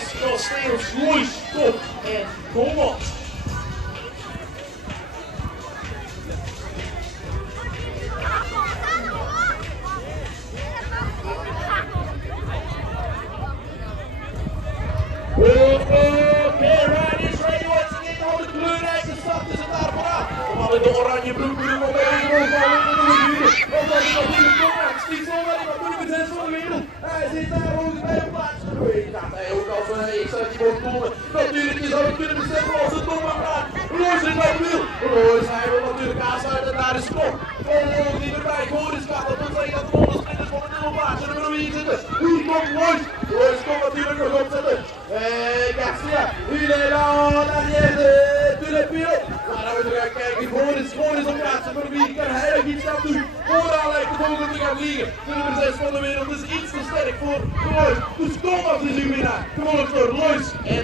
is Kasteels, Lois, Kop en Thomas. Ryan is ready once again to hold de kleurrijke stad is het daar vooraan. Normaal in de oranje broek doen we nog even overal in de wielen. Want dat is natuurlijk Thomas, die zomaar in de nummer 6 van de wereld. Hij zit daar ook bij een plaats gegroeid. Gaat hij ook als een extra die wordt komen. Natuurlijk zou het kunnen bestemmen als het Thomas gaat. Lois is wat wil. Lois hij wil natuurlijk aansluiten naar de stop. Die erbij gehoord is gaat. Dat wil zeggen dat de ondersprinters van de nulplaats er nummer 1 zitten. Hier komt Lois. Lois komt natuurlijk nog opzetten. Garcia, il est là en arrière de la pilote. Maar dan moeten we gaan kijken, gewoon is op plaats. Voor wie kan hij nog iets aan doen? Vooraan lijkt de vogel te gaan vliegen. De nummer 6 van de wereld is iets te sterk voor Lois. Dus Thomas is uw winnaar. Gevolgd door Lois en